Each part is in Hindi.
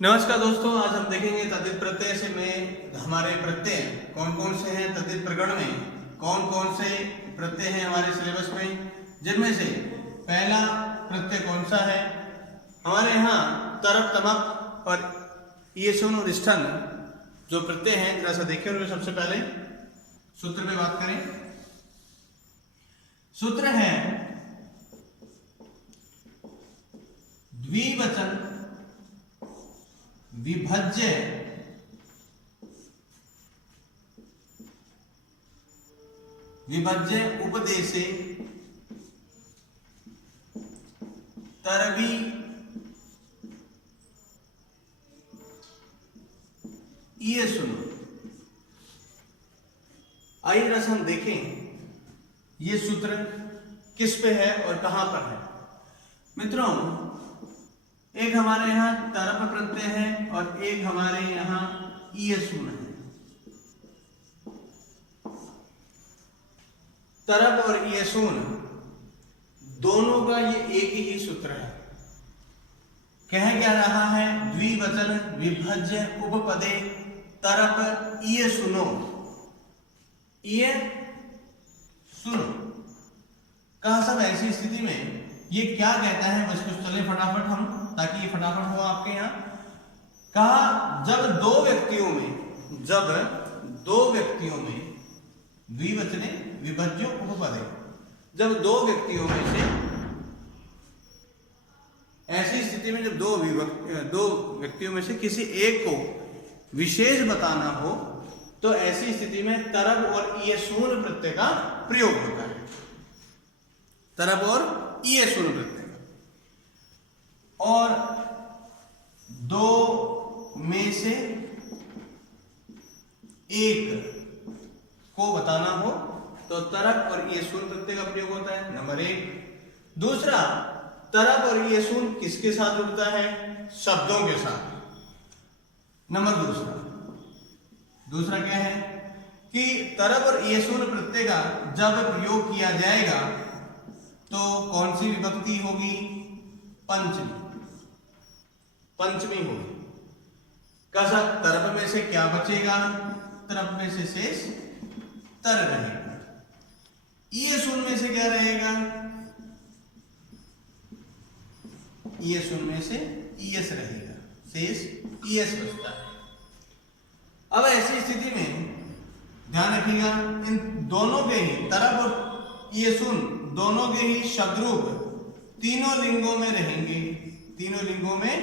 नमस्कार दोस्तों, आज हम देखेंगे तद्धित प्रत्यय से में हमारे प्रत्यय कौन कौन से हैं। तद्धित प्रकरण में कौन कौन से प्रत्यय हैं हमारे सिलेबस में, जिनमें से पहला प्रत्यय कौन सा है हमारे यहाँ तरप तमक और ईयसुन और स्थन जो प्रत्यय हैं, जरा सा देखिए उनमें सबसे पहले सूत्र पे बात करें। सूत्र है द्विवचन विभज्य विभज्य उपदेशे तरबी ईयसुन। आइए रस हम देखें ये सूत्र किस पे है और कहां पर है। मित्रों, एक हमारे यहाँ तरप प्रत्यय है और एक हमारे यहाँ ईयसुन है। तरप और ईयसुन दोनों का ये एक ही सूत्र है। कह क्या रहा है, द्विवचन विभज्य उपपदे तरप ईयसुनो। ईयसुनो कहा सब ऐसी स्थिति में ये क्या कहता है, बस कुछ चले फटाफट हम, ताकि ये फटाफट हो आपके यहाँ। कहा जब दो व्यक्तियों में द्विवचने विभज्य उपपदे, जब दो व्यक्तियों में से ऐसी स्थिति में जब दो व्यक्तियों में से किसी एक को विशेष बताना हो तो ऐसी स्थिति में तरप और ईयसुन प्रत्यय का प्रयोग होता है। तरप और ईयसुन प्रत्यय और दो में से एक को बताना हो तो तरप और ईयसुन प्रत्यय का प्रयोग होता है, नंबर एक। दूसरा, तरप और ईयसुन किसके साथ जुड़ता है, शब्दों के साथ। नंबर दूसरा क्या है कि तरप और ईयसुन प्रत्यय का जब प्रयोग किया जाएगा तो कौन सी विभक्ति होगी, पंचमी होगी। कैसा, तरप में से क्या बचेगा, तरप में से शेष तर रहेगा। ईयसुन में से क्या रहेगा, ईयसुन में से ईयस रहेगा, शेष ईयस बचता है। अब ऐसी स्थिति में ध्यान रखिएगा, इन दोनों के ही तरप और ईयसुन दोनों के ही शब्दरूप तीनों लिंगों में रहेंगे। तीनों लिंगों में,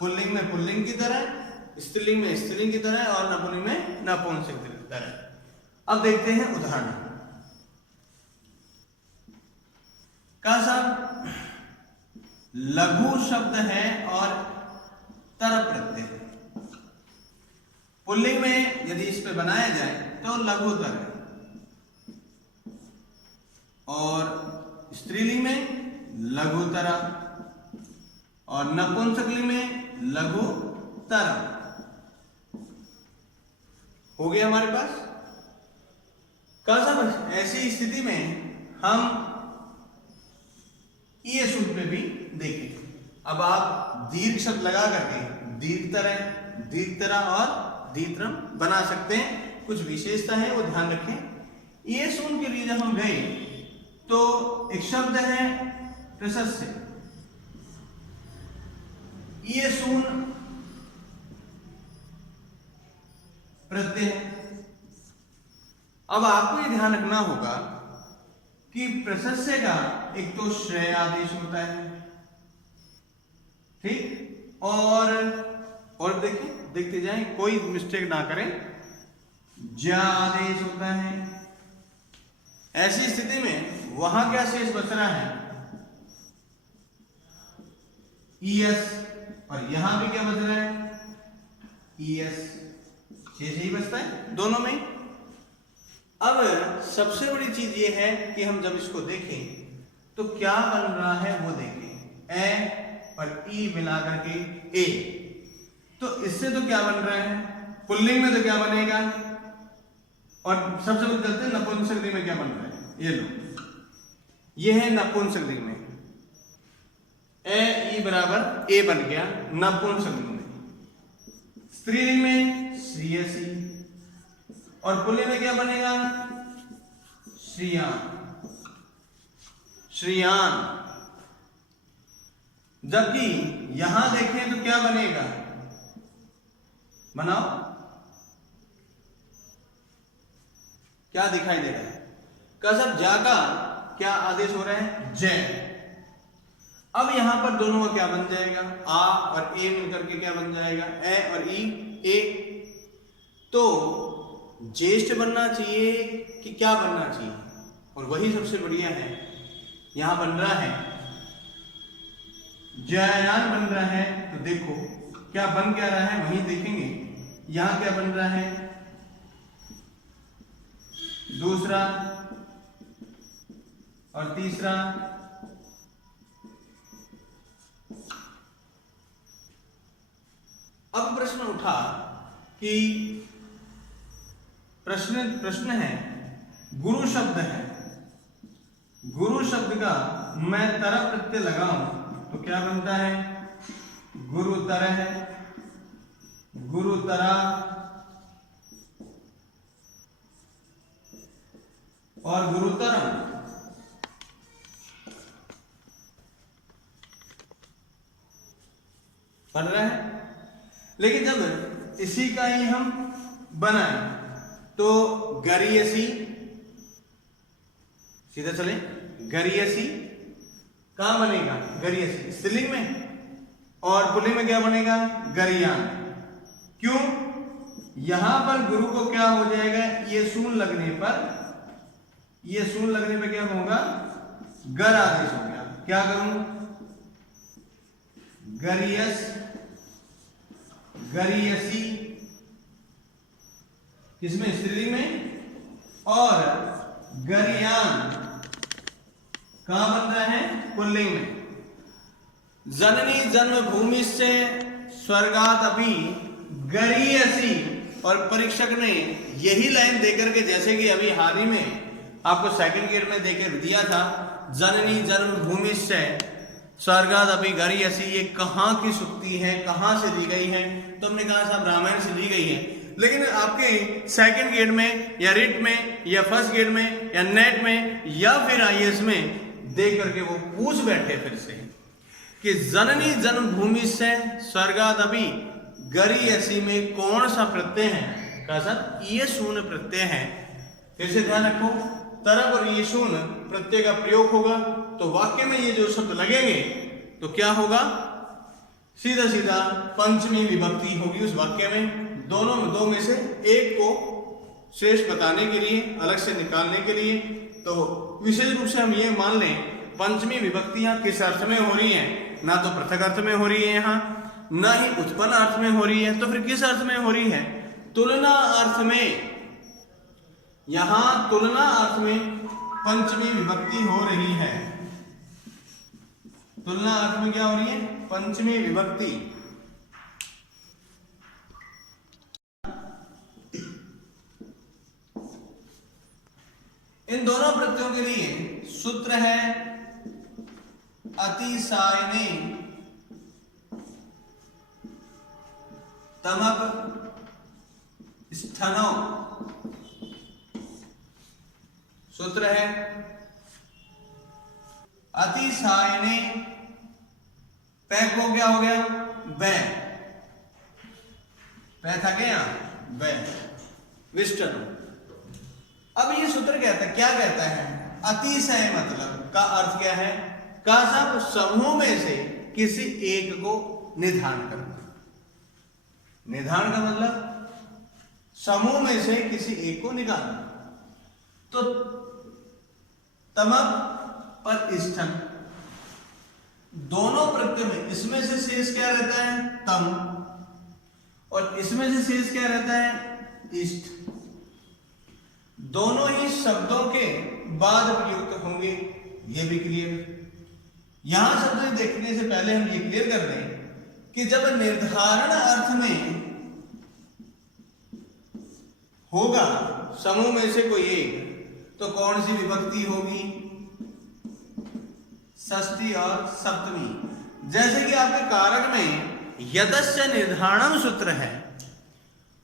पुल्लिंग में पुल्लिंग की तरह, स्त्रीलिंग में स्त्रीलिंग की तरह और नपुंसक में नपुंसक की तरह। अब देखते हैं उदाहरण। का सब लघु शब्द है और तरप प्रत्यय है। पुल्लिंग में यदि इस पे बनाया जाए तो लघुतर है और स्त्रीलिंग में लघुतरा और नपुंसकलिंग में लघुतरा। हो गया हमारे पास। का सब ऐसी स्थिति में हम ईयसुन पे भी देखें। अब आप दीर्घ शब्द लगा करके दीर्घतरा और दीर्घतरम बना सकते हैं। कुछ विशेषता है वो ध्यान रखें। ईयसुन के लिए जब हम गए तो एक शब्द है प्रशस्य, ईयसुन प्रत्यय। अब आपको ये ध्यान रखना होगा कि प्रशस्य का एक तो श्रेय आदेश होता है, ठीक, और देखते जाएं, कोई मिस्टेक ना करें, ज्या आदेश होता है। ऐसी स्थिति में वहां क्या शेष बच रहा है, ईयस, और यहां भी क्या बच रहा है, ईयस, शेष ही बचता है दोनों में। अब सबसे बड़ी चीज ये है कि हम जब इसको देखें तो क्या बन रहा है वो देखें। ए और ई मिलाकर के ए, तो इससे तो क्या बन रहा है, पुल्लिंग में तो क्या बनेगा, और सबसे पहले चलते हैं नपुंसक लिंग में क्या बन रहा है। ये लो, ये है नपुंसक लिंग में ए ई बराबर ए बन गया नपुंसक लिंग में। स्त्रीलिंग में श्रीयसी और पुल्लिंग में क्या बनेगा? श्रियान, श्रियान। जबकि यहां देखें तो क्या बनेगा? बनाओ, क्या दिखाई दे रहा है? कसब जा का क्या आदेश हो रहा है? जय। अब यहां पर दोनों का क्या बन जाएगा? आ और ए मिलकर के क्या बन जाएगा? ए और ई, ए। तो ज्येष्ठ बनना चाहिए कि क्या बनना चाहिए? और वही सबसे बढ़िया है, यहां बन रहा है जयान बन रहा है। तो देखो क्या बन क्या रहा है, वही देखेंगे। यहां क्या बन रहा है? दूसरा और तीसरा। अब प्रश्न उठा कि प्रश्न है, गुरु शब्द है, गुरु शब्द का मैं तरह प्रत्यय लगाऊं तो क्या बनता है? गुरुतर है, गुरुतरा और गुरुतरम। बन रहा है। लेकिन जब इसी का ही हम बनाए तो गरीयसी, सीधा चले, गरीयसी कहां बनेगा? गरीयसी स्त्रीलिंग में। और पुल्लिंग में क्या बनेगा? गरियान। क्यों? यहां पर गुरु को क्या हो जाएगा? ये सून लगने पर, ये सून लगने पर क्या होगा? गर आदेश हो गया। क्या करूं? गरियस, गरियसी किसमें? स्त्रीलिंग में। और गरियान कहां बन रहा है? पुल्लिंग में। जननी जन्मभूमि से स्वर्गात अपि गरीयसी। और परीक्षक ने यही लाइन देकर के, जैसे कि अभी हाल ही में आपको सेकंड ग्रेड में देकर दिया था, जननी जन्मभूमि से स्वर्गात अपि गरीयसी, ये कहां की सुक्ति है, कहां से दी गई है? तो हमने कहा साहब रामायण से दी गई है। लेकिन आपके सेकंड ग्रेड में या रिट में या फर्स्ट ग्रेड में या नेट में या फिर आईएएस में देख करके वो पूछ बैठे फिर से कि जननी जन्मभूमि से स्वर्गात अपि गरीयसी में कौन सा प्रत्यय है? कहा सर ये शून्य प्रत्यय है। फिर से ध्यान रखो, तरह पर ये शून्य प्रत्यय का प्रयोग होगा तो वाक्य में ये जो शब्द लगेंगे तो क्या होगा? सीधा सीधा पंचमी विभक्ति होगी उस वाक्य में। दोनों में, दो में से एक को श्रेष्ठ बताने के लिए, अलग से निकालने के लिए, तो विशेष रूप से हम ये मान लें पंचमी विभक्तियां किस अर्थ में हो रही हैं? ना तो पृथक अर्थ में हो रही है यहाँ, ना ही उत्पन्न अर्थ में हो रही है। तो फिर किस अर्थ में हो रही है? तुलना अर्थ में। यहां तुलना अर्थ में पंचमी विभक्ति हो रही है। तुलना अर्थ में क्या हो रही है? पंचमी विभक्ति। इन दोनों प्रत्ययों के लिए सूत्र है अतिसायने तमप स्थनो। सूत्र है अतिसायने, पै को क्या हो गया? बै, पै था क्या? बै, विष्टन। अब ये सूत्र कहता है, क्या कहता है? अतिशय मतलब का अर्थ क्या है? का सब समूह में से किसी एक को निधान करना। निधान का मतलब समूह में से किसी एक को निकालना। तो तमप और स्थन दोनों प्रत्यय में इसमें से शेष क्या रहता है? तम, और इसमें से शेष क्या रहता है? इष्ट। दोनों ही शब्दों के बाद प्रयुक्त होंगे, ये भी क्लियर। यहां शब्द देखने से पहले हम ये क्लियर कर दें कि जब निर्धारण अर्थ में होगा समूह में से कोई एक, तो कौन सी विभक्ति होगी? षष्ठी और सप्तमी। जैसे कि आपके कारक में यतस्य निर्धारणम सूत्र है,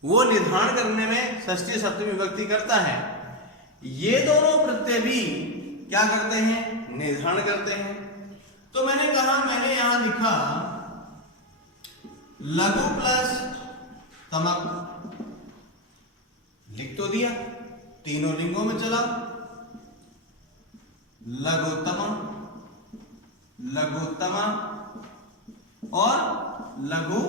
वो निर्धारण करने में षष्ठी सप्तमी विभक्ति करता है। ये दोनों प्रत्यय भी क्या करते हैं, निर्धारण करते हैं। तो मैंने कहा, मैंने यहां लिखा लघु प्लस तमक, लिख तो दिया, तीनों लिंगों में चला, लघुतम, लघुतमा और लघु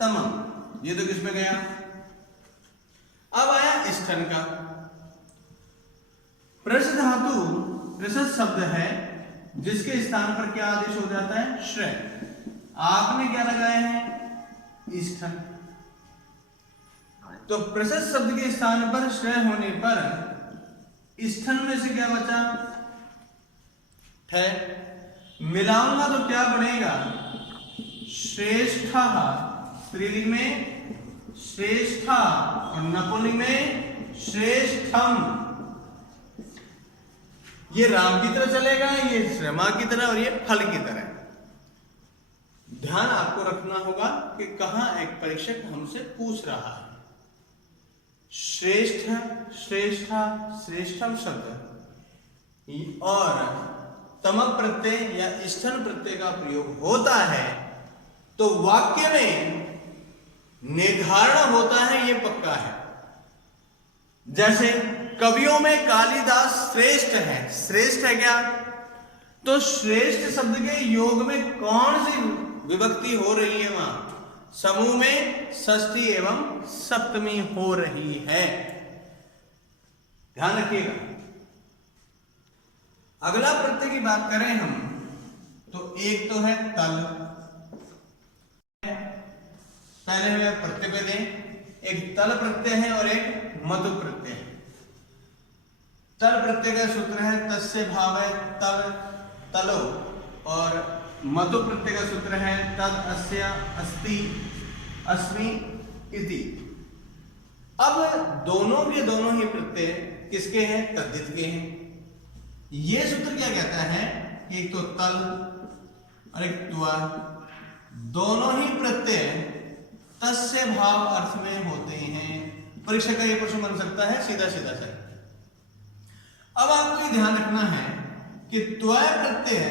तमम। ये तो किस में गया। अब आया स्थन का। प्रस धातु प्रशस्त शब्द है जिसके स्थान पर क्या आदेश हो जाता है, श्रेय। आपने क्या लगाए हैं, स्थन। तो प्रशस्त शब्द के स्थान पर श्रेय होने पर स्थन में से क्या बचा, ठय। मिलाऊंगा तो क्या बनेगा, श्रेष्ठा, स्त्रीलिंग में श्रेष्ठा और नपुंसकलिंग में श्रेष्ठम। ये राम की तरह चलेगा, ये श्रमा की तरह और ये फल की तरह। ध्यान आपको रखना होगा कि कहां एक परीक्षक हमसे पूछ रहा है। श्रेष्ठ, श्रेष्ठा, श्रेष्ठम शब्द और तमक प्रत्यय या स्थन प्रत्यय का प्रयोग होता है तो वाक्य में निर्धारण होता है, ये पक्का है। जैसे कवियों में कालिदास श्रेष्ठ है, श्रेष्ठ है क्या, तो श्रेष्ठ शब्द के योग में कौन सी विभक्ति हो रही है, वहां समूह में षष्ठी एवं सप्तमी हो रही है। ध्यान रखिएगा। अगला प्रत्यय की बात करें हम तो एक तो है तल, पहले हमें प्रत्यय पे दें। एक तल प्रत्यय है और एक मतु प्रत्यय है। तल प्रत्यय का सूत्र है तस्य भाव है तल, तलो, और मतु प्रत्यय का सूत्र है तद अस्य अस्ति अस्मि इति। अब दोनों के दोनों ही प्रत्यय किसके हैं, तद्धित के हैं। ये सूत्र क्या कहता है, एक तो तल और एक त्वा, दोनों ही प्रत्यय तस्य भाव अर्थ में होते हैं। परीक्षा का ये प्रश्न बन सकता है सीधा सीधा से। अब आपको ये ध्यान रखना है कि त्वय प्रत्यय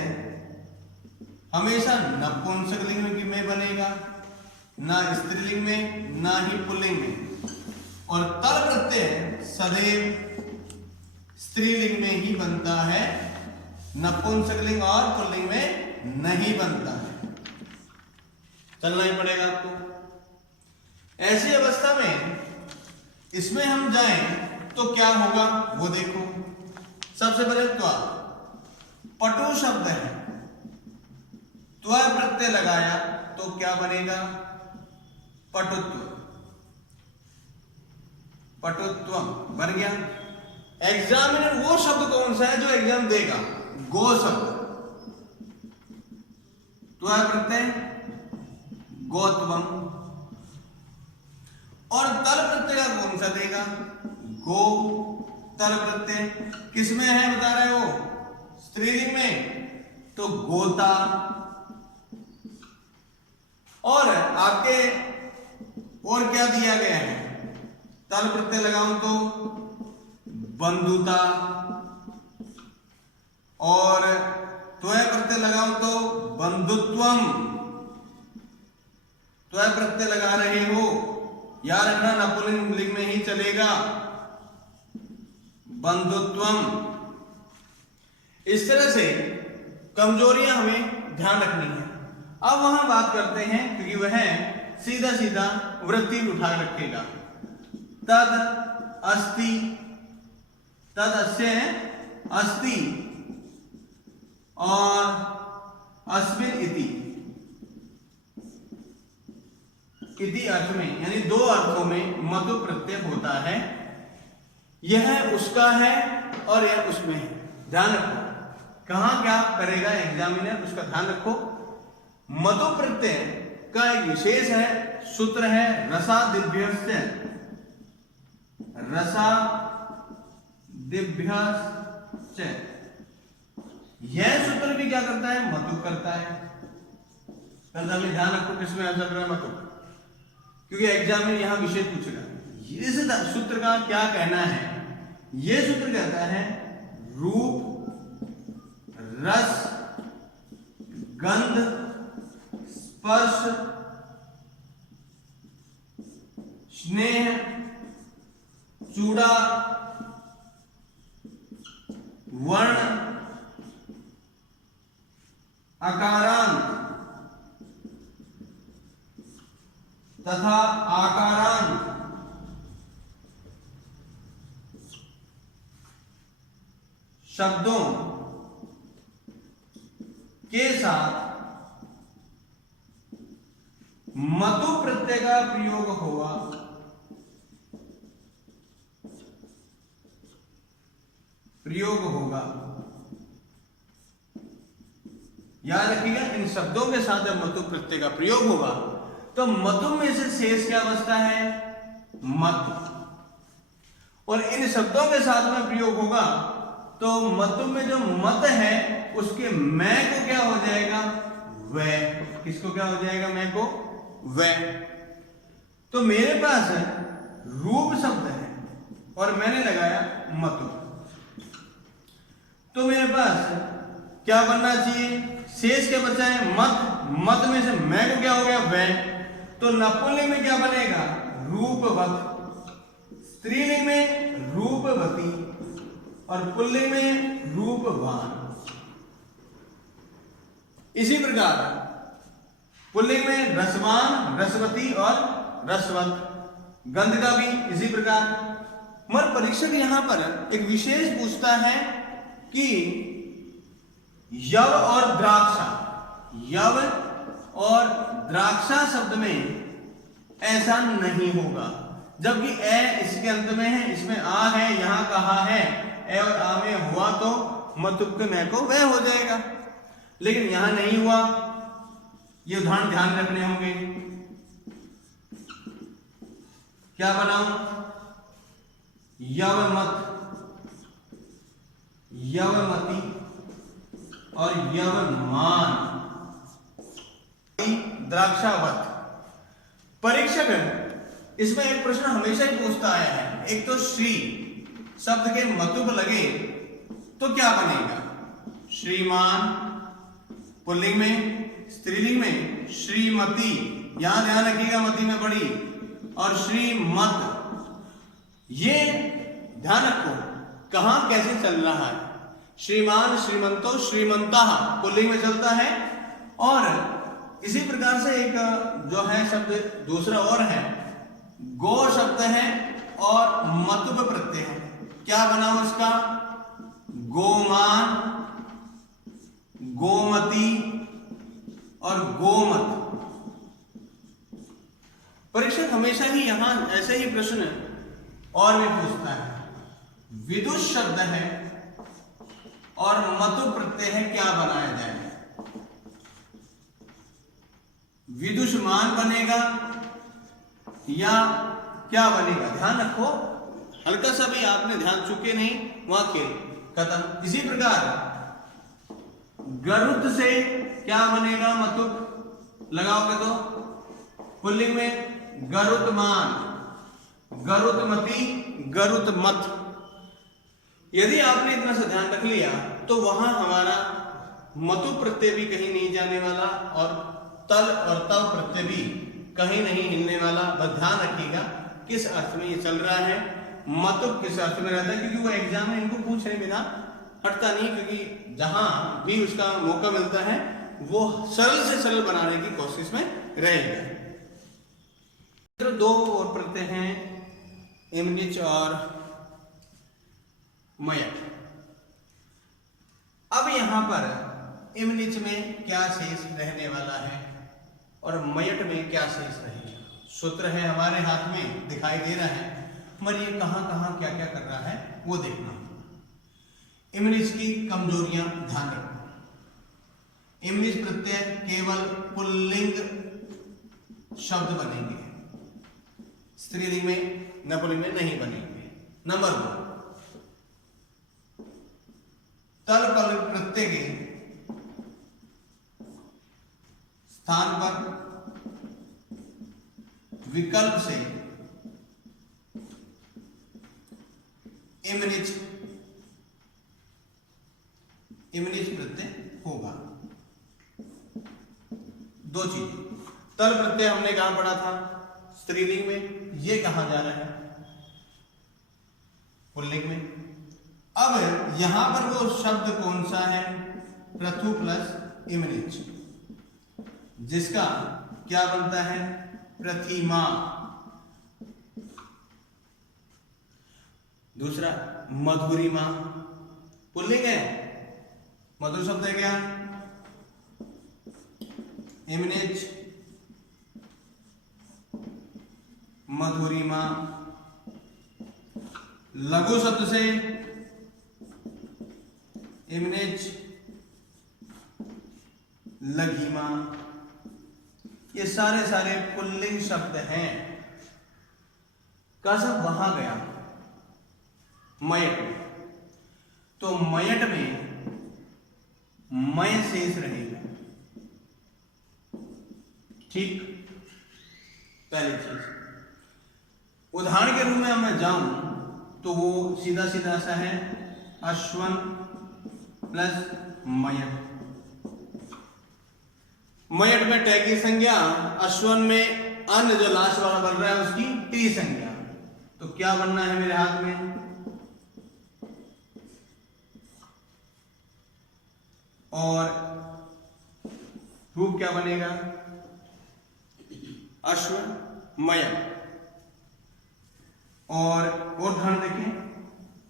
हमेशा नपुंसकलिंग में बनेगा, ना स्त्रीलिंग में, ना ही पुल्लिंग में। और तल प्रत्यय सदैव स्त्रीलिंग में ही बनता है, नपुंसकलिंग और पुल्लिंग में नहीं बनता है। चलना ही पड़ेगा आपको। ऐसी अवस्था में इसमें हम जाएं तो क्या होगा वो देखो। सबसे पहले त्वा, पटु शब्द है, त्वा प्रत्यय लगाया तो क्या बनेगा, पटुत्व, पटुत्व बन गया। एग्जामिनर वो शब्द कौन सा है जो एग्जाम देगा, गो शब्द, त्वा प्रत्यय गोत्वम। और तल प्रत्यय का कौन सा देगा, गो। तल प्रत्यय किसमें है बता रहे हो, स्त्रीलिंग में, तो गोता। और आपके और क्या दिया गया है, तल प्रत्यय लगाऊं तो बंधुता, और त्वय प्रत्यय लगाऊं तो बंधुत्वम। त्वय प्रत्यय लगा रहे हो, याद रखना नपुंसकलिंग में ही चलेगा, बंधुत्वम। इस तरह से कमजोरियां हमें ध्यान रखनी है। अब वहां बात करते हैं, क्योंकि वह सीधा सीधा वृत्ति उठा रखेगा। तद अस्ति, तद अस्य अस्ति और अस्मिन् इति, इति अर्थ में, यानी दो अर्थों में मतु प्रत्यय होता है। यह उसका है और यह उसमें है। ध्यान रखो कहां क्या करेगा एग्जामिनर, उसका ध्यान रखो। मतु प्रत्यय का एक विशेष है, सूत्र है रसादिभ्यस्य, रसादिभ्यस्य। यह सूत्र भी क्या करता है, मतु करता है। ध्यान रखो किसमें आ चल रहा है, मतु। क्योंकि एग्जाम में यहां विशेष पूछेगा। इस सूत्र का क्या कहना है? यह सूत्र कहता है रूप, रस, गंध, स्पर्श, स्नेह, चूड़ा, वर्ण, अकारांत तथा आकारांत शब्दों के साथ मतु प्रत्यय का प्रयोग होगा। याद रखिएगा, इन शब्दों के साथ जब मतु प्रत्यय का प्रयोग होगा तो मतु में से शेष क्या बचता है? मत। और इन शब्दों के साथ में प्रयोग होगा तो मतु में जो मत है उसके मैं को क्या हो जाएगा? वह। किसको क्या हो जाएगा? मैं को वह। तो मेरे पास रूप शब्द है और मैंने लगाया मतु, तो मेरे पास क्या बनना चाहिए? शेष क्या बचा है? मत। मत में से मैं को क्या हो गया? वह। तो नपुंसकलिंग में क्या बनेगा? रूपवत। स्त्रीलिंग में रूपवती और पुल्लिंग में रूपवान। इसी प्रकार पुल्लिंग में रसवान, रसवती और रसवत। गंध का भी इसी प्रकार। मगर परीक्षक यहां पर एक विशेष पूछता है कि यव और द्राक्षा, यव और द्राक्षा शब्द में ऐसा नहीं होगा, जबकि ए इसके अंत में है, इसमें आ है, यहां कहा है ए और आ में हुआ तो मतुप के मैं को वह हो जाएगा, लेकिन यहां नहीं हुआ। ये उदाहरण ध्यान रखने होंगे। क्या बनाऊं? यवमत, यवमती और यवमान, द्राक्षावत। परीक्षक इसमें एक प्रश्न हमेशा ही पूछता आया है, एक तो श्री शब्द के मतुब लगे तो क्या बनेगा? श्रीमान पुल्लिंग में, स्त्रीलिंग में श्रीमती, यहां ध्यान रखिएगा मती में बड़ी, और श्रीमत। ये ध्यान रखो कहां कैसे चल रहा है। श्रीमान, श्रीमंतो, श्रीमंता पुल्लिंग में चलता है। और इसी प्रकार से एक जो है शब्द दूसरा और है, गो शब्द है और मतुब प्रत्यय है। क्या बना उसका? गोमान, गोमती और गोमत। परीक्षक हमेशा ही यहां ऐसे ही प्रश्न और भी पूछता है। विदुष शब्द है और मतु प्रत्यय है, क्या बनाया जाए? विदुषमान बनेगा या क्या बनेगा? ध्यान रखो, हल्का सा भी आपने ध्यान चुके नहीं, वहां खेल खत्म। इसी प्रकार गरुत से क्या बनेगा? मतुप लगाओगे तो पुल्लिंग में गरुतमान, गरुतमती, गरुतमत। यदि आपने इतना सा ध्यान रख लिया तो वहां हमारा मतु प्रत्यय भी कहीं नहीं जाने वाला और तल और तव प्रत्यय भी कहीं नहीं हिलने वाला। बस ध्यान रखिएगा किस अर्थ में ये चल रहा है, मतु किस अर्थ में रहता है, क्योंकि वो एग्जाम में इनको पूछने बिना हटता नहीं, क्योंकि जहां भी उसका मौका मिलता है वो सरल से सरल बनाने की कोशिश में रहेगा। तो दो और प्रत्यय हैं, इमनिच और मयट। अब यहां पर इमनिच में क्या शेष रहने वाला है और मयट में क्या शेष रहेगा? सूत्र है हमारे हाथ में, दिखाई दे रहा है, मगर ये कहां कहां क्या क्या कर रहा है वो देखना। इमनिच की कमजोरियां ध्यान रखो। इमनिच प्रत्यय केवल पुल्लिंग शब्द बनेंगे, स्त्रीलिंग में, नपुंसकलिंग में नहीं बनेंगे। नंबर 2, तल पल प्रत्यय के स्थान पर विकल्प से इमनिच प्रत्यय होगा। दो चीज, तल प्रत्यय हमने कहां पढ़ा था? स्त्रीलिंग में। ये कहां जा रहा है? पुल्लिंग में। अब यहां पर वो शब्द कौन सा है? प्रथु प्लस इमनिच, जिसका क्या बनता है? प्रतिमा। दूसरा मधुरिमा, पुल्लिंग है, मधुर शब्द है क्या? इमनिच, मधुरिमा। लघु शब्द से इमनिच, लघिमा। ये सारे पुल्लिंग शब्द हैं। का सब वहां गया मयट में, तो मयट में मय शेष रहेगा। ठीक, पहली चीज। उदाहरण के रूप में मैं जाऊं तो वो सीधा सीधा सा है अश्वन प्लस मयट। मयट में टय की संज्ञा, अश्वन में अन्न जो लास्ट वाला बन रहा है उसकी टी संज्ञा। तो क्या बनना है मेरे हाथ में? और रूप क्या बनेगा? अश्व मय। और ध्यान देखें,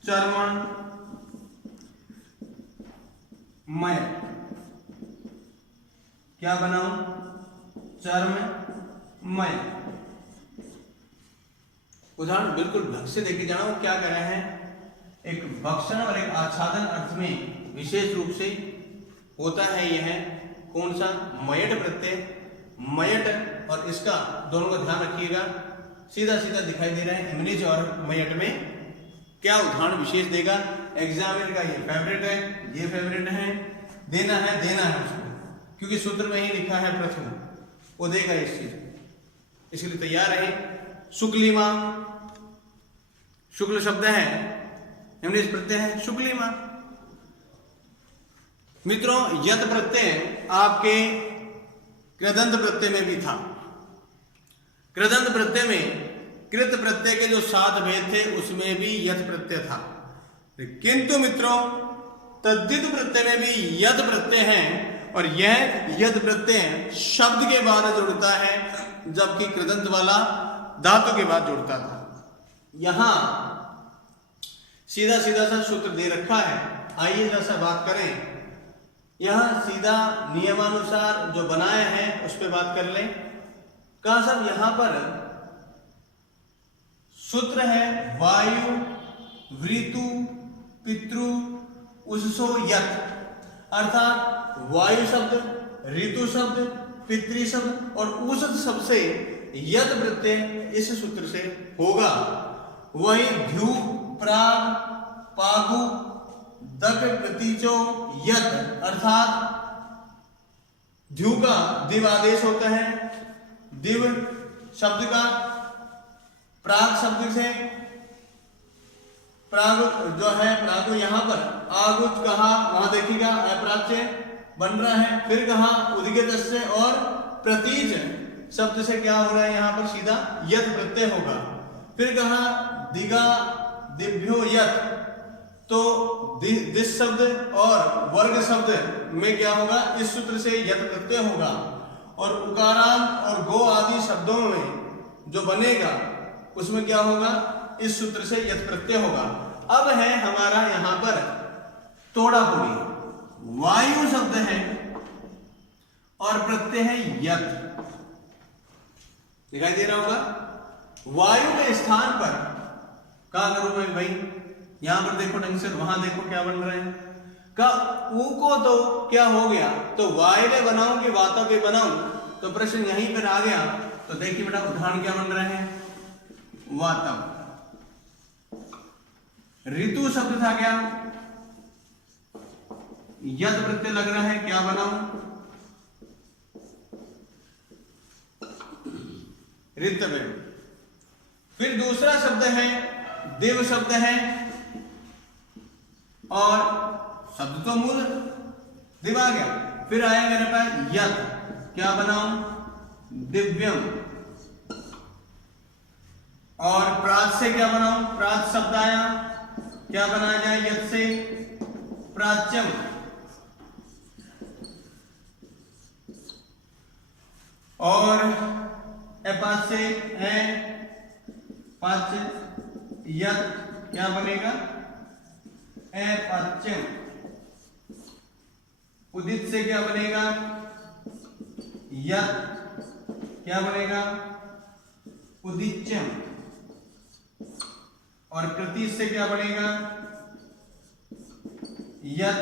चर्मण मय। क्या बनाऊं? चर्म मय। उदाहरण बिल्कुल ढंग से देखे जाना। वो क्या कर रहे हैं? एक भक्षण और एक आच्छादन अर्थ में विशेष रूप से होता है। यह कौन सा? मयट प्रत्यय। मयट और इसका दोनों का ध्यान रखिएगा, सीधा सीधा दिखाई दे रहा है। इमनिच और मयट में क्या उदाहरण विशेष देगा? एग्जामिनर का ये फेवरेट है, ये फेवरेट है, देना है उसको, क्योंकि सूत्र में ही लिखा है प्रथम, वो देगा इस चीज। इसके लिए तैयार रहे। शुक्लिमा, शुक्ल शब्द है, इमनिच प्रत्यय है, शुक्लिमा। मित्रों, यत प्रत्यय आपके कृदंत प्रत्यय में भी था। कृदंत प्रत्यय में कृत प्रत्यय के जो 7 भेद थे उसमें भी यत प्रत्यय था। किंतु मित्रों, तद्धित प्रत्यय में भी यत प्रत्यय है, और यह यत प्रत्यय शब्द के बाद जुड़ता है, जबकि कृदंत वाला धातु के बाद जुड़ता था। यहां सीधा सीधा सा सूत्र दे रखा है। आइए जैसा बात करें, यहां सीधा नियमानुसार जो बनाया है उस पर बात कर लें। कहा सब यहां पर सूत्र है वायु वृतु पितृ उससो यत, अर्थात वायु शब्द, ऋतु शब्द, पितृ शब्द और उसत शब्द से यत प्रत्यय इस सूत्र से होगा। वही ध्यू प्राग पागु दक प्रतीचो यत, अर्थात ध्यू का दिव आदेश होता है, दिव शब्द का प्राग शब्द से, प्राग जो है, प्राग यहां पर आगुच कहा, वहां देखिएगा अप्राग से बन रहा है। फिर कहा उदिगत से, और प्रतीच शब्द से क्या हो रहा है? यहां पर सीधा यत प्रत्यय होगा। फिर कहा दिगा दिभ्यो यत, तो दिस शब्द और वर्ग शब्द में क्या होगा? इस सूत्र से यत प्रत्यय होगा। और उकारांत और गो आदि शब्दों में जो बनेगा उसमें क्या होगा? इस सूत्र से यत प्रत्यय होगा। अब है हमारा यहां पर तोड़ापुरी। वायु शब्द है और प्रत्यय है यत, दिखाई दे रहा होगा। वायु के स्थान पर क्या करूं मैं भाई? यहां पर देखो ढंग से, वहां देखो क्या बन रहा है। का ऊ को तो क्या हो गया? तो वायव्य बनाऊं कि वातव्य बनाऊं? तो प्रश्न यहीं पर आ गया। तो देखिए बेटा, उदाहरण क्या बन रहे हैं? वातव्य। ऋतु शब्द था क्या? यत प्रत्यय लग रहा है, क्या बनाऊं? ऋतव्य। फिर दूसरा शब्द है दिव शब्द है, और शब्द तो मूल दिव आ गया। फिर आया मेरे पास यत, क्या बनाऊं, दिव्यम। और प्रात से क्या बनाऊं, प्रात शब्द आया, क्या बनाया जाए यत से, प्राच्यम। और एपास से है पाच्य, यत क्या बनेगा, अपाच्यम। उदित से क्या बनेगा, यत क्या बनेगा, उदिच्यम। और प्रतीत से क्या बनेगा, यत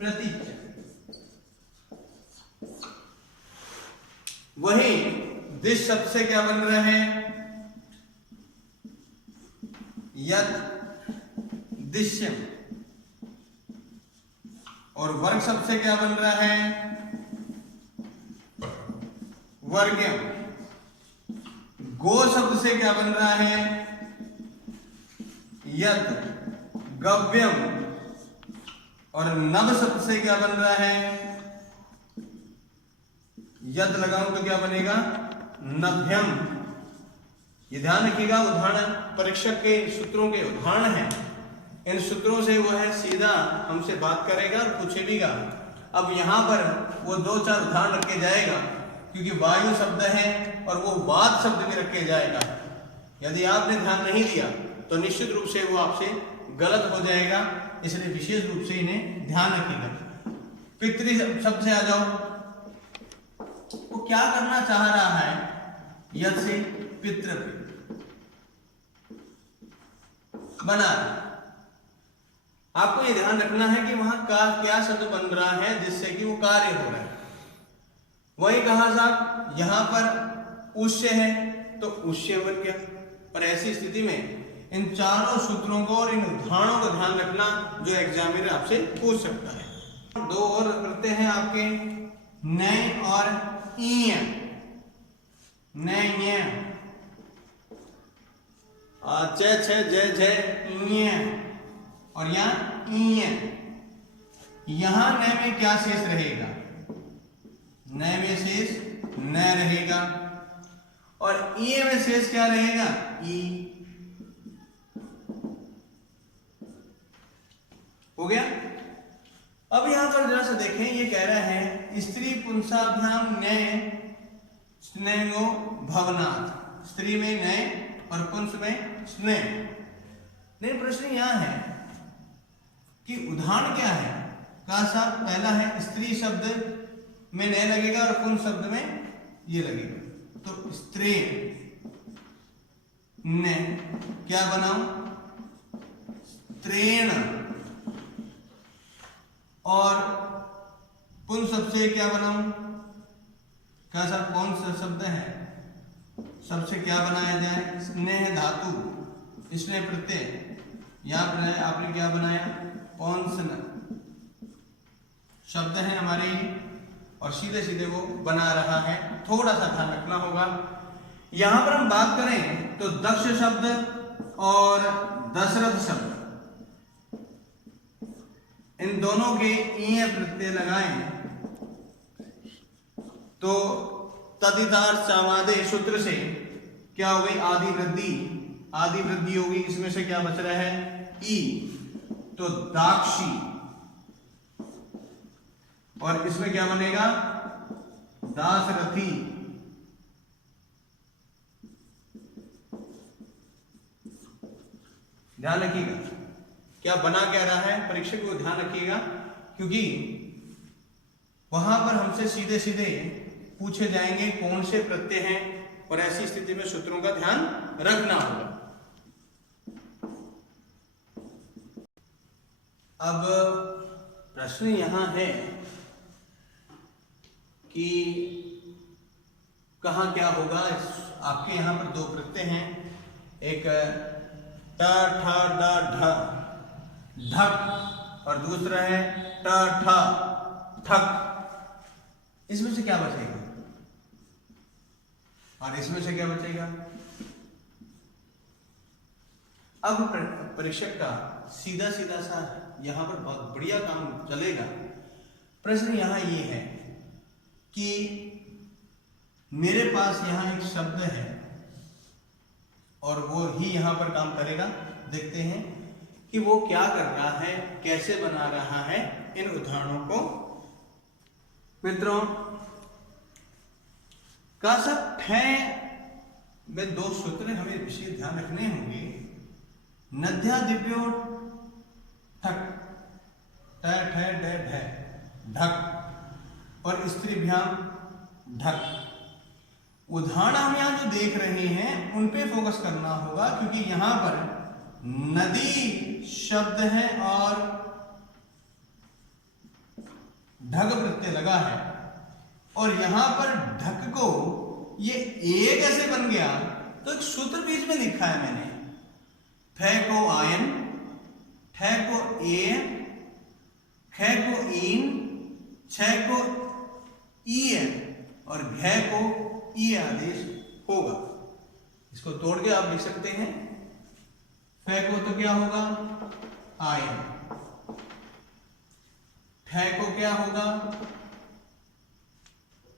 प्रतीच्यम। वही दिश शब्द से क्या बन रहा है, यत दिश्यम। और वर्ग शब्द से क्या बन रहा है, वर्ग्यम। गो शब्द से क्या बन रहा है, यत गव्यम। और नव शब्द से क्या बन रहा है, यत लगाऊं तो क्या बनेगा, नभ्यम। ये ध्यान रखिएगा, उदाहरण परीक्षक के सूत्रों के उदाहरण हैं, इन सूत्रों से वो है सीधा हमसे बात करेगा और पूछेगा। अब यहाँ पर वो 2-4 उदाहरण रखे जाएगा, क्योंकि वायु शब्द है और वो वात शब्द भी रखे जाएगा। यदि आपने ध्यान नहीं दिया तो निश्चित रूप से वो आपसे गलत हो जाएगा, इसलिए विशेष रूप से इन्हें ध्यान रखिएगा। पितृ शब्द से आ जाओ, वो क्या करना चाह रहा है, यद से पितृ बना। आपको ये ध्यान रखना है कि वहां का क्या शब्द बन रहा है जिससे कि वो कार्य हो रहा है। वही कहा साहब, यहां पर उष्य है तो उष्य बन गया। और ऐसी स्थिति में इन चारों सूत्रों को और इन उदाहरणों का ध्यान रखना जो एग्जामिनर आपसे पूछ सकता है। 2 और करते हैं आपके, नय और ईय। नय च छ जय जय ईय, और यहाँ ईय। यहां न में क्या शेष रहेगा, न में शेष न रहेगा, और ईय में शेष क्या रहेगा, ई। हो गया। अब यहां पर जरा सा देखें, ये कह रहा है स्त्री पुंसाभ्याम नय स्नेहो भवनात्। स्त्री में नय और पुंस में स्नेह। लेकिन प्रश्न यहां है कि उदाहरण क्या है। कहा साहब, पहला है स्त्री शब्द में नय लगेगा और पुंस शब्द में ये लगेगा, तो स्त्री ने क्या बनाऊं, स्त्रीण। और पुंस शब्द से क्या बनाऊं, क्या साहब कौन सा शब्द है, सबसे क्या बनाया जाए, स्नेह धातु, स्नेह प्रत्यय। यहां पर आपने क्या बनाया, पौंसन शब्द है हमारे, और सीधे सीधे वो बना रहा है। थोड़ा सा ध्यान रखना होगा। यहां पर हम बात करें तो दक्ष शब्द और दशरथ शब्द, इन दोनों के ईय प्रत्यय लगाएं तो तदितार्थ सामादे सूत्र से क्या हो गई, आदि वृद्धि। आदि वृद्धि होगी, इसमें से क्या बच रहा है, ई, तो दाक्षी। और इसमें क्या बनेगा, दासरथी। ध्यान रखिएगा क्या बना क्या रहा है, परीक्षक को ध्यान रखिएगा, क्योंकि वहां पर हमसे सीधे सीधे पूछे जाएंगे कौन से प्रत्यय हैं, और ऐसी स्थिति में सूत्रों का ध्यान रखना होगा। अब प्रश्न यहां है कि कहां क्या होगा। आपके यहां पर 2 प्रत्यय हैं, एक ट ठ ड ढ ढक, और दूसरा है ट ठ ठक। इसमें से क्या बचेगा, और इसमें से क्या बचेगा? अब परीक्षक का सीधा सीधा सा यहां पर बहुत बढ़िया काम चलेगा। प्रश्न यहां ये है कि मेरे पास यहां एक शब्द है और वो ही यहां पर काम करेगा। देखते हैं कि वो क्या कर रहा है, कैसे बना रहा है इन उदाहरणों को। मित्रों का सब में दो सूत्र हमें विशेष ध्यान रखने होंगे। नद्यादिभ्यो ठक, ढक और स्त्रीभ्याम ढक। उदाहरण हम यहां जो देख रहे हैं उन पे फोकस करना होगा, क्योंकि यहां पर नदी शब्द है और ढक प्रत्यय लगा है, और यहां पर ढक को ये ए कैसे बन गया? तो एक सूत्र बीच में लिखा है मैंने, फे को आयन, ठे को ए, खे को ईन, छ को ई और घे को ई आदेश होगा। इसको तोड़ के आप लिख सकते हैं। फे को तो क्या होगा? आयन। ठे को क्या होगा?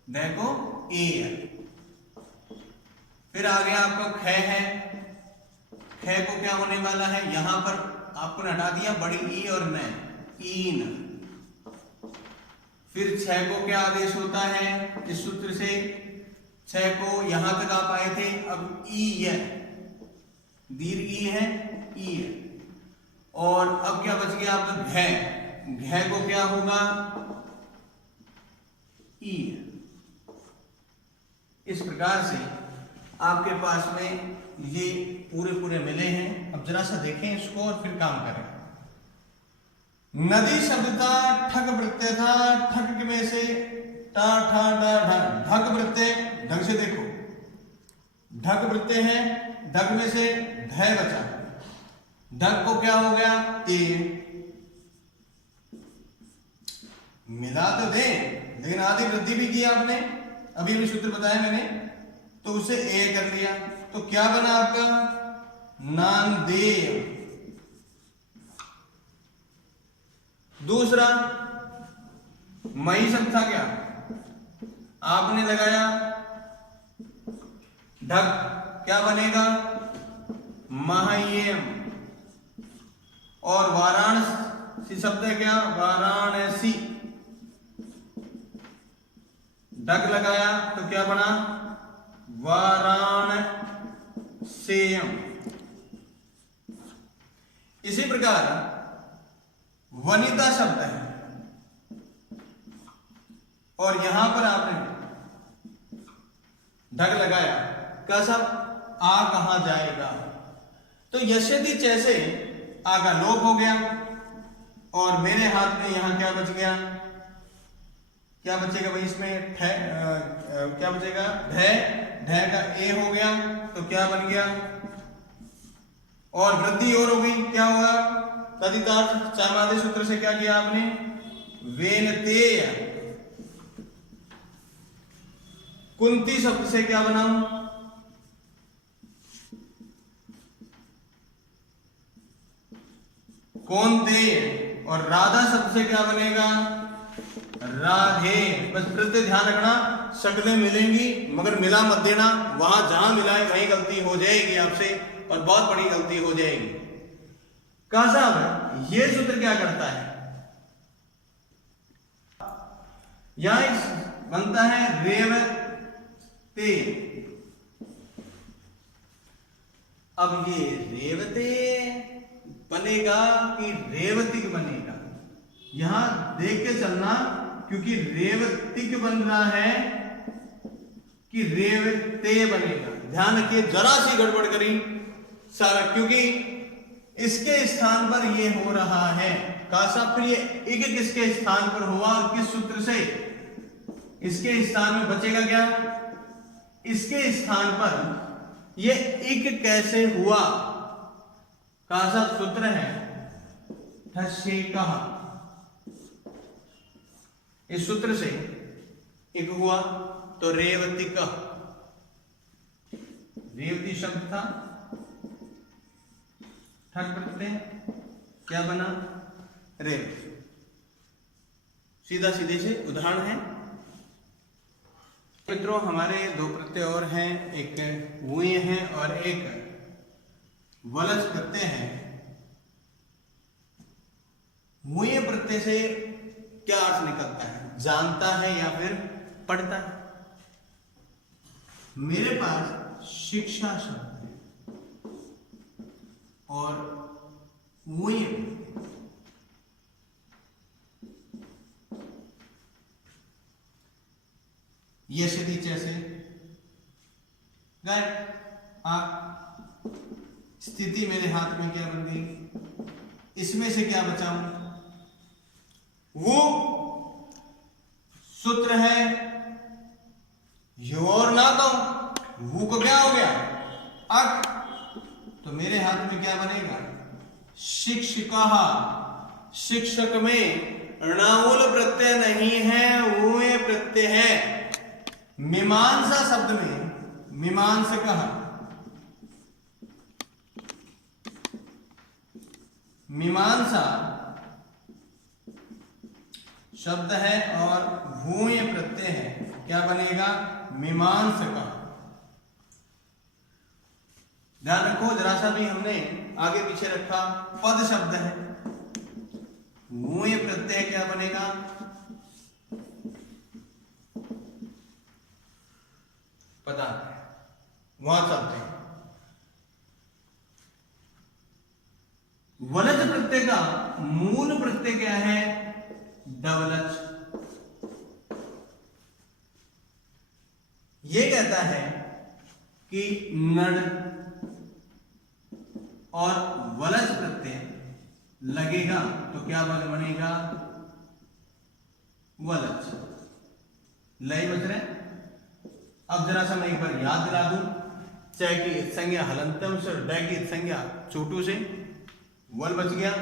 ढे को ए। फिर आगे आपका खे है। खे को क्या होने वाला है? यहां पर आपको ने हटा दिया बड़ी ई और न, ईन। फिर छह को क्या आदेश होता है इस सूत्र से? छह को यहां तक आप आए थे, अब ई है, दीर्घ ई है, ई है। और अब क्या बच गया आपका? घे। घे को क्या होगा? ई। इस प्रकार से आपके पास में ये पूरे मिले हैं। अब जरा सा देखें इसको और फिर काम करें। नदी शब्द था, ठग प्रत्यय था, ठग में से टा ठा डा ढ, ढग प्रत्यय, ढंग से देखो, ढग प्रत्यय है, ढग में से ढ बचा, ढग को क्या हो गया? ते। मिला तो दे, लेकिन आधी वृद्धि भी की आपने, अभी भी सूत्र बताया मैंने, तो उसे ए कर लिया, तो क्या बना आपका? नामदेव। दूसरा मई शब्द था क्या? आपने लगाया ढक, क्या बनेगा? महायम। और वाराणसी शब्द है क्या? वाराणसी। ढक लगाया तो क्या बना? वाराणसेयम। इसी प्रकार वनिता शब्द है और यहां पर आपने ढक लगाया, का सब आ कहां जाएगा? तो यशति जैसे आ का लोप हो गया और मेरे हाथ में यहां क्या बच गया? क्या बचेगा भाई इसमें? क्या बचेगा? ढे। ढे का ए हो गया तो क्या बन गया? और वृद्धि और हो गई, क्या हुआ? तदितार्थ चामादे सूत्र से क्या किया आपने? वेनतेय। कुंती शब्द से क्या बना? कौनतेय। और राधा शब्द से क्या बनेगा? राधे। बस प्रत्यय ध्यान रखना, शक्लें मिलेंगी मगर मिला मत देना, वहां जहां मिला है वहीं गलती हो जाएगी आपसे और बहुत बड़ी गलती हो जाएगी। कहा साहब ये सूत्र क्या करता है? यहां बनता है रेवते। अब ये रेवते बनेगा कि रेवतिक बनेगा? यहां देख के चलना, क्योंकि रेवतिक बन रहा है कि रेवते बनेगा। ध्यान रखिए, जरा सी गड़बड़ करी सारा, क्योंकि इसके स्थान पर ये हो रहा है कासा, फिर ये एक किसके स्थान पर हुआ और किस सूत्र से? इसके स्थान में बचेगा क्या? इसके स्थान पर ये एक कैसे हुआ? कासा सूत्र है ठसे कहा, इस सूत्र से एक हुआ तो रेवती का। रेवती शब्द था, ठक प्रत्यय, क्या बना? रेव। सीधा सीधे से उदाहरण है मित्रों। हमारे दो प्रत्यय और हैं, एक वूय है और एक वलज प्रत्यय है। वूय प्रत्यय से क्या अर्थ निकलता है? जानता है या फिर पढ़ता है? मेरे पास शिक्षा शब्द है और वूय यशदी जैसे गए आप, स्थिति मेरे हाथ में क्या बन गई? इसमें से क्या बचाऊं? वो सूत्र है यो और ना कहूं, वो को क्या हो गया? अक। तो मेरे हाथ में क्या बनेगा? शिक्षिका। शिक्षक में ऋणावल प्रत्यय नहीं है, वो प्रत्यय है। मीमांसा शब्द में मीमांसकः, मीमांसा शब्द है और भूय प्रत्यय है, क्या बनेगा? मीमांसका। ध्यान रखो, जरा सा भी हमने आगे पीछे रखा, पद शब्द है, भूय प्रत्यय क्या बनेगा? पता वहां चलते हैं। वलज प्रत्यय का मूल प्रत्यय क्या है? डवलच। ये कहता है कि नड़ और वलज प्रत्यय लगेगा तो क्या बनेगा? वलज। लय बच रहे। अब जरा सा मैं एक बार याद दिला दूं, चाहे की इत संज्ञा हलंतम से और डय की इत संज्ञा छोटू से वल बच गया।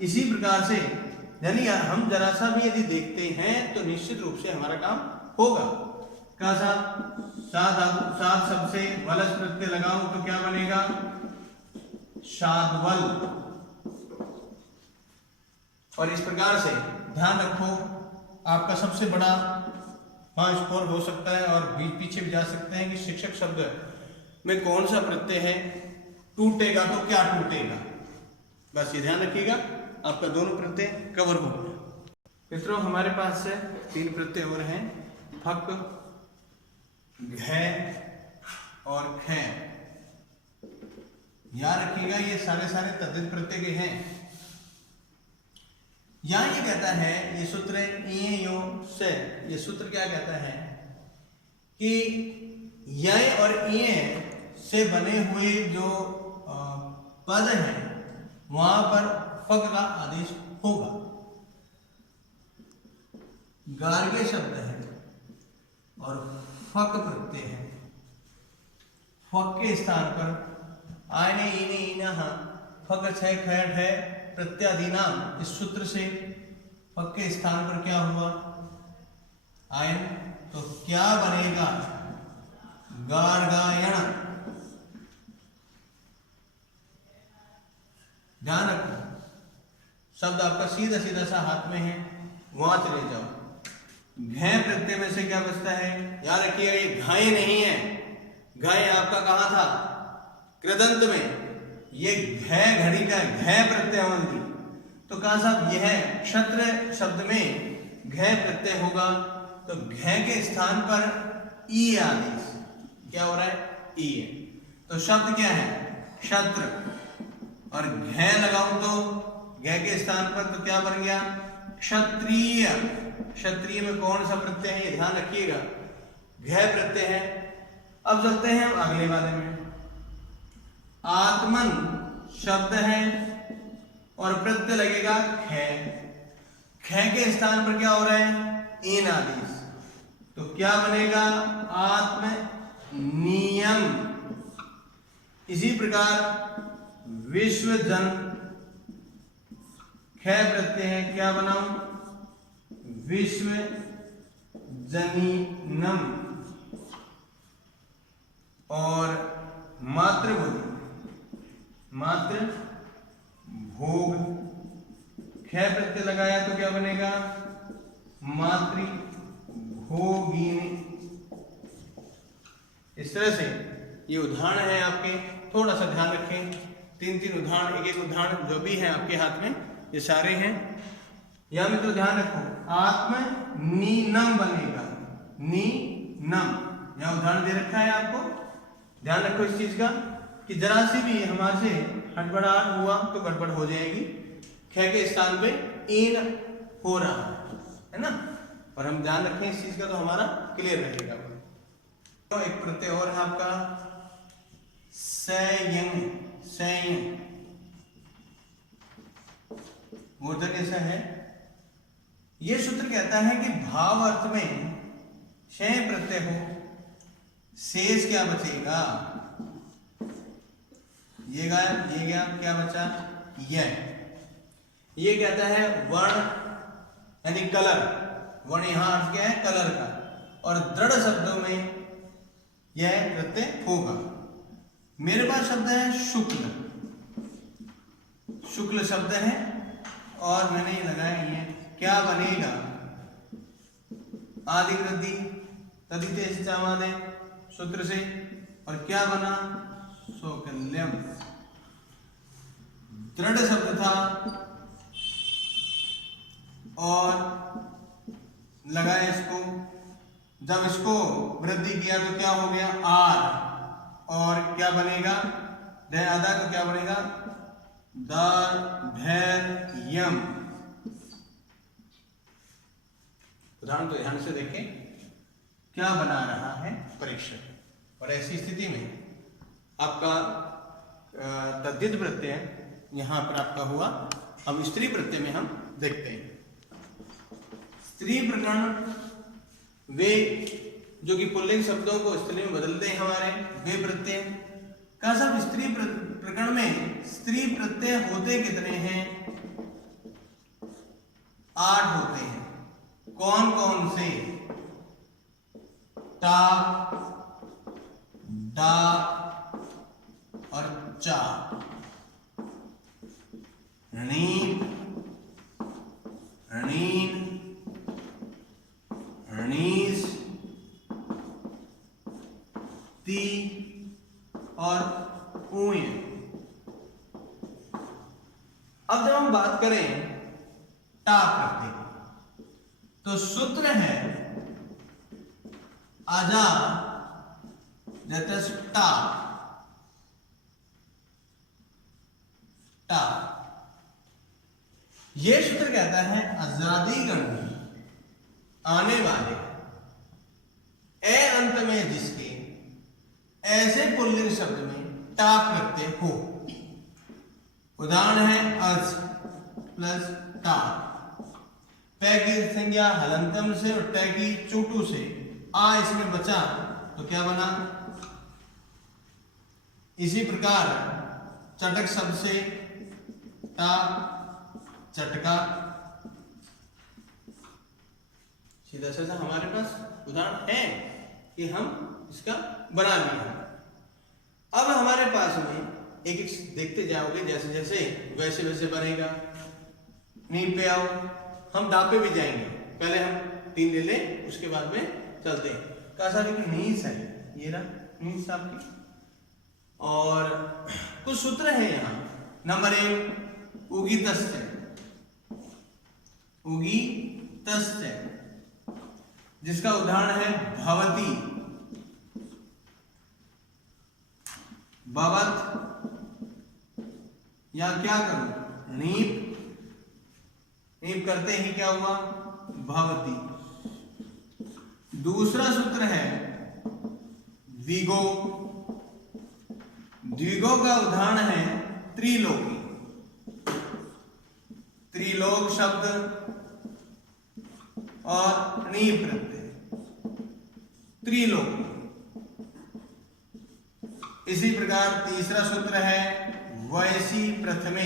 इसी प्रकार से यानी हम जरा सा भी यदि देखते हैं तो निश्चित रूप से हमारा काम होगा। का सात शब्द से वलज प्रत्यय लगाऊं तो क्या बनेगा? शादवल। और इस प्रकार से ध्यान रखो, आपका सबसे बड़ा स्कोर हो सकता है और बीच पीछे भी जा सकते हैं कि शिक्षक शब्द में कौन सा प्रत्यय है, टूटेगा तो क्या टूटेगा। बस ये ध्यान रखिएगा, आपका दोनों प्रत्यय कवर हो गया। मित्रों, हमारे पास से 3 प्रत्यय और हैं, फक, घ और ख। याद रखिएगा, ये सारे तद्धित प्रत्यय के हैं। यहां ये कहता है, ये सूत्र ये यो से, ये सूत्र क्या कहता है कि य और य से बने हुए जो पद हैं वहां पर फक का आदेश होगा। गार्ग्य शब्द है और फक प्रत्यय है। फक के स्थान पर आयने इने इनः फक छ खैठ है प्रत्यादि नाम, इस सूत्र से फक के स्थान पर क्या हुआ? आयन। तो क्या बनेगा? गार्गायण। ध्यान रखो, शब्द आपका सीधा सीधा सा हाथ में है, वहां चले जाओ। घ प्रत्यय में से क्या बचता है? याद रखिएगा, ये घाय नहीं है। घाय आपका कहां था? कृदंत में। ये घ घड़ी का घ प्रत्यय। तो कहा साहब यह क्षत्र शब्द में घ प्रत्यय होगा, तो घ के स्थान पर ई आदेश क्या हो रहा है? ई है। तो शब्द क्या है? क्षत्र। और घ लगाऊं तो घ के स्थान पर तो क्या बन गया? क्षत्रिय। क्षत्रिय में कौन सा प्रत्यय है? ये ध्यान रखिएगा, घ प्रत्यय है। अब चलते हैं अगले वाले में। आत्मन शब्द है और प्रत्यय लगेगा ख। ख के स्थान पर क्या हो रहा है? इन आदेश। तो क्या बनेगा? आत्म नियम। इसी प्रकार विश्व जन, ख प्रत्यय है, क्या बनाऊं? विश्व जनीनम। और मातृ भोग, ख प्रत्यय लगाया तो क्या बनेगा? मातृभोगिनी। इस तरह से ये उदाहरण है आपके, थोड़ा सा ध्यान रखें। 3 उदाहरण, एक उदाहरण जो भी है आपके हाथ में, ये सारे हैं। या मित्रों ध्यान रखो, आत्म नीनम बनेगा, नीनम। यहाँ उदाहरण दे रखा है आपको, ध्यान रखो इस चीज का कि जरा सी भी हमारे से हड़बड़ाहट हुआ तो गड़बड़ हो जाएगी। ख के स्थान पे इन हो रहा है ना, और हम ध्यान रखें इस चीज का तो हमारा क्लियर रहेगा। तो एक प्रत्यय और है आपका संयंग, मूर्धन्य कैसा है? ये सूत्र कहता है कि भाव अर्थ में क्षय प्रत्यय हो, शेष क्या बचेगा? ये गायब, ये गया, क्या बचा? ये कहता है वर्ण यानी कलर, वर्ण यहां अर्थ क्या है? कलर का, और दृढ़ शब्दों में यह प्रत्यय होगा। मेरे पास शब्द है शुक्ल, शुक्ल शब्द है और मैंने ये लगाया है, क्या बनेगा? आदिवृद्धि तदिते चामादे सूत्र से, और क्या बना? शोकल्यम। दृढ़ शब्द था और लगाया इसको, जब इसको वृद्धि किया तो क्या हो गया? आर, और क्या बनेगा? आधा तो क्या बनेगा? दार्ढ्यम। उदाहरण तो ध्यान से देखें क्या बना रहा है परीक्षक। और ऐसी स्थिति में आपका तद्धित प्रत्यय यहां पर आपका हुआ। अब स्त्री प्रत्यय में हम देखते हैं। स्त्री प्रकरण वे जो कि पुल्लिंग शब्दों को स्त्री में बदलते हैं हमारे, वे प्रत्यय का सब स्त्री प्रकरण में स्त्री प्रत्यय होते कितने हैं? 8 होते हैं। कौन कौन से? टा, डा और चा। ऋणीन, ऋणीन, ऋणीस, ती और ऊय। अब जब हम बात करें टा प्रत्यय, तो सूत्र है आजा टा, टा। ये सूत्र कहता है आजादीगण आने वाले ए अंत में जिसके ऐसे पुल्लिंग शब्द में टा प्रत्यय हो। उदाहरण है अज प्लस टा, पै की संज्ञा हलंतम से और टै की चोटू से आ इसमें बचा तो क्या बना? इसी प्रकार चटक शब्द से टा, चटका। सीधा सीधा हमारे पास उदाहरण है कि हम इसका बना लिया। अब हमारे पास में एक एक देखते जाओगे, जैसे जैसे वैसे वैसे बनेगा। नींद पे आओ, हम डापे भी जाएंगे, पहले हम 3 ले लें, उसके बाद में चलते हैं। कैसा नींस है, ये रहा नींस आपकी। और कुछ सूत्र है यहाँ। नंबर 1 उगी तस्य, उगी तस्य, जिसका उदाहरण है भवती, भवत, या क्या करूं? नीप, नीप करते ही क्या हुआ? भवती। दूसरा सूत्र है द्विगो, द्विगो का उदाहरण है त्रिलोकी, त्रिलोक शब्द और नी प्रत्यय, त्रिलोकी। इसी प्रकार तीसरा सूत्र है वैसी प्रथमे,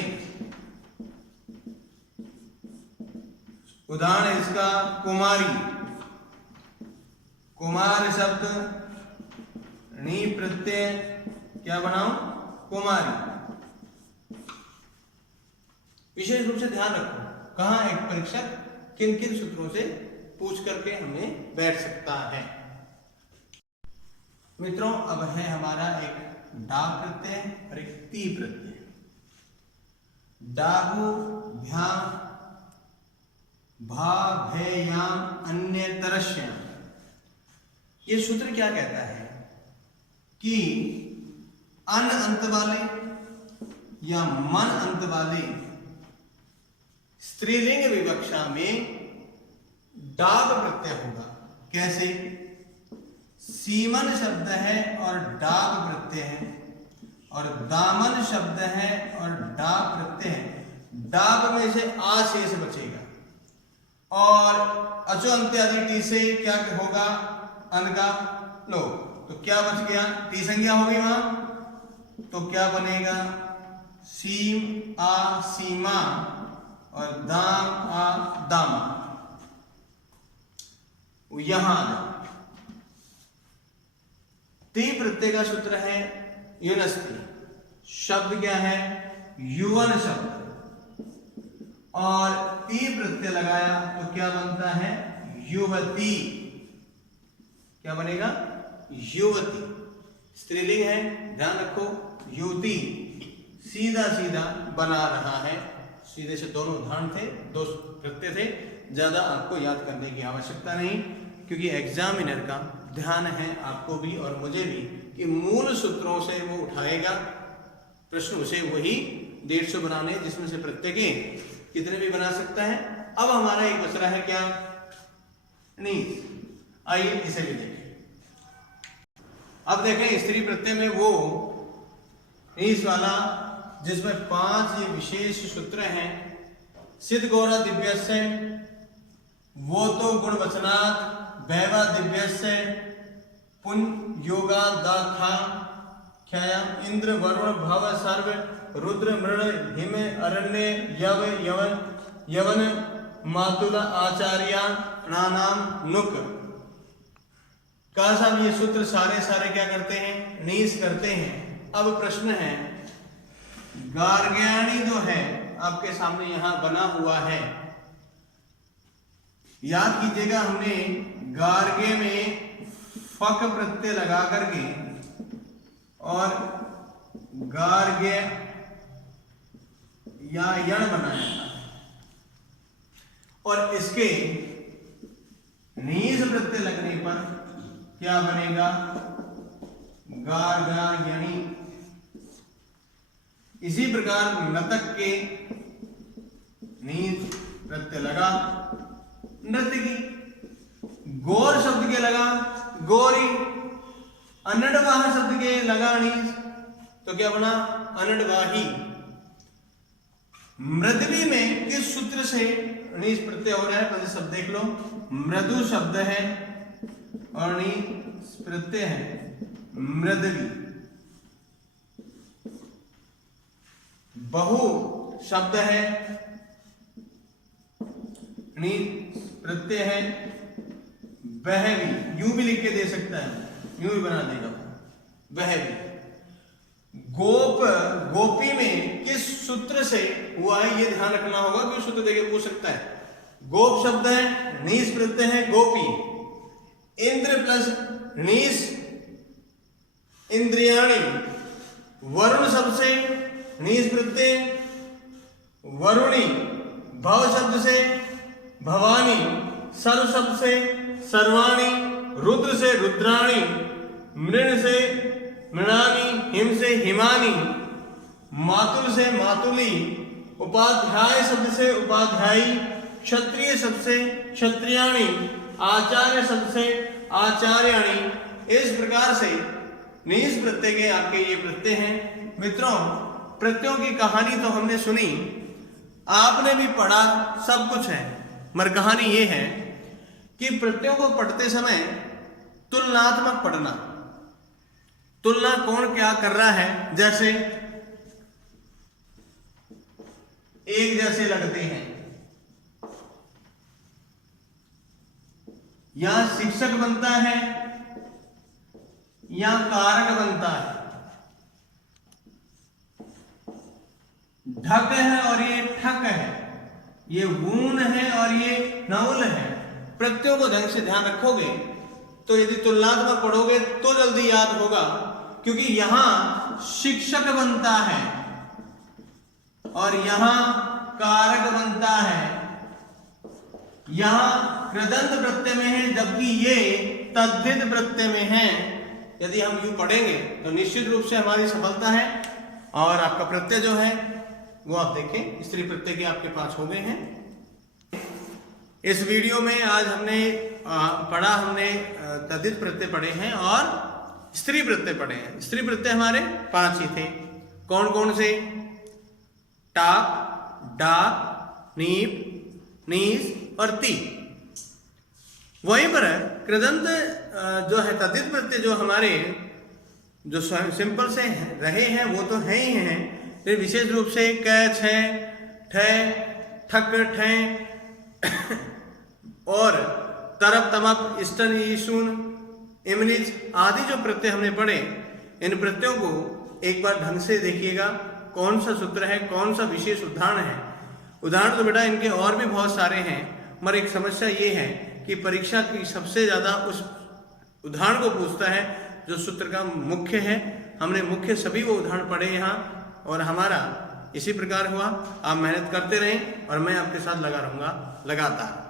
उदाहरण इसका कुमारी, कुमार शब्द नी प्रत्यय क्या बनाऊं? कुमारी। विशेष रूप से ध्यान रखो, कहां एक परीक्षक किन किन सूत्रों से पूछ करके हमें बैठ सकता है। मित्रों, अब है हमारा एक डाक प्रत्यय और एक ती प्रत्यय। डागु भ्याम भा भयाम अन्य तरस्याम। ये सूत्र क्या कहता है कि अन अंत वाले या मन अंत वाले स्त्रीलिंग विवक्षा में डाग प्रत्यय होगा। कैसे? सीमन शब्द है और डाग प्रत्यय है, और दामन शब्द है और डाग प्रत्यय है। डाग में से आ शेष बचेगा और अचो अंत्यादि टी से क्या होगा? अन का लो, तो क्या बच गया? टी संज्ञा होगी वहां, तो क्या बनेगा? सीम आ सीमा और दाम आ दामा। यहां ती प्रत्यय का सूत्र है युनस्ति। शब्द क्या है? युवन शब्द। और ती प्रत्यय लगाया तो क्या बनता है? युवती। क्या बनेगा? युवती। स्त्रीलिंग है, ध्यान रखो। युवती सीधा सीधा बना रहा है। सीधे से दोनों उदाहरण थे, दो प्रत्यय थे, ज्यादा आपको याद करने की आवश्यकता नहीं, क्योंकि एग्जामिनर का ध्यान है आपको भी और मुझे भी कि मूल सूत्रों से वो उठाएगा प्रश्न, उसे वही 150 बनाने, जिसमें से प्रत्येक कितने भी बना सकता है। अब हमारा एक बच रहा है क्या? नहीं, आइए इसे भी देखें। अब देखें स्त्री प्रत्यय में वो इस वाला जिसमें 5 ये विशेष सूत्र हैं। सिद्ध गौरा दिव्यस्य, वो तो गुण वचनात् वैवा दिव्यस्य, पुन योगा दाखा ख्याम इंद्र वरुण भव सर्व रुद्र मृण हिम अरण्य यव यवन यवन मातुला आचार्या नानाम नुक। कहा साहब ये सूत्र सारे क्या करते हैं? नीस करते हैं। अब प्रश्न है, गार्ग्याणी जो है आपके सामने यहां बना हुआ है, याद कीजिएगा हमने गार्गे में फक प्रत्यय लगा करके और गार्ग्य या यण बनाया था, और इसके नीस प्रत्यय लगने पर क्या बनेगा? गार्गायणी। इसी प्रकार नतक के नीस प्रत्यय लगा नर्तकी। गौर शब्द के लगा गौरी। अनडवाह शब्द के लगा नीस, तो क्या बना? अनडवाही। मृदवी में किस सूत्र से नीस प्रत्यय हो रहा है? पहले शब्द देख लो। मृदु शब्द है और नीस प्रत्यय है मृदवी। बहु शब्द है, नीस प्रत्यय है बहवी। यूं भी लिख के दे सकता है, यूं भी बना देगा बहवी। गोप गोपी में किस सूत्र से हुआ है? ये ध्यान रखना होगा, क्यों सूत्र देके पूछ सकता है। गोप शब्द है, नीस प्रत्यय है गोपी। इंद्र प्लस नीस इंद्रियाणी। वरुण शब्द से नीस प्रत्यय वरुणी। भव शब्द से भवानी। सर्व शब्द से सर्वाणी। रुद्र से रुद्राणी। मृण से मृणानी। हिम से हिमानी। मातुल से मातुली। उपाध्याय शब्द से उपाध्यायी। क्षत्रिय शब्द से क्षत्रियाणी। आचार्य शब्द से आचार्याणी। इस प्रकार से नीस प्रत्यय के आपके ये प्रत्यय हैं। मित्रों, प्रत्ययों की कहानी तो हमने सुनी, आपने भी पढ़ा, सब कुछ है, मगर कहानी ये है कि प्रत्ययों को पढ़ते समय तुलनात्मक पढ़ना। तुलना कौन क्या कर रहा है, जैसे एक जैसे लगते हैं, या शिक्षक बनता है या कारक बनता है। ढक है और ये ठक है, ये वून है और ये नउल है। प्रत्ययों को ढंग से ध्यान रखोगे तो यदि तुलनात्मक पढ़ोगे तो जल्दी याद होगा, क्योंकि यहां शिक्षक बनता है और यहां कारक बनता है, यहां कृदंत प्रत्यय में है जबकि ये तद्धित प्रत्यय में है। यदि हम यूं पढ़ेंगे तो निश्चित रूप से हमारी सफलता है। और आपका प्रत्यय जो है वो आप देखें, स्त्री प्रत्यय के आपके पास हो गए हैं। इस वीडियो में आज हमने तद्धित प्रत्यय पढ़े हैं और स्त्री प्रत्यय पढ़े हैं। स्त्री प्रत्यय हमारे 5 ही थे। कौन कौन से? टाक, डाक, नीप, नीस और ती। वहीं पर कृदंत जो है तद्धित प्रत्यय जो हमारे जो सिंपल से रहे हैं वो तो है ही हैं, फिर विशेष रूप से क, छ, ठ, ठक, ठे और तरप, तमप, स्तन, ईशून, इमनिज आदि जो प्रत्यय हमने पढ़े, इन प्रत्ययों को एक बार ढंग से देखिएगा कौन सा सूत्र है, कौन सा विशेष उदाहरण है। उदाहरण तो बेटा इनके और भी बहुत सारे हैं, मगर एक समस्या ये है कि परीक्षा की सबसे ज्यादा उस उदाहरण को पूछता है जो सूत्र का मुख्य है। हमने मुख्य सभी वो उदाहरण पढ़े यहाँ और हमारा इसी प्रकार हुआ। आप मेहनत करते रहें और मैं आपके साथ लगा रहूंगा लगातार।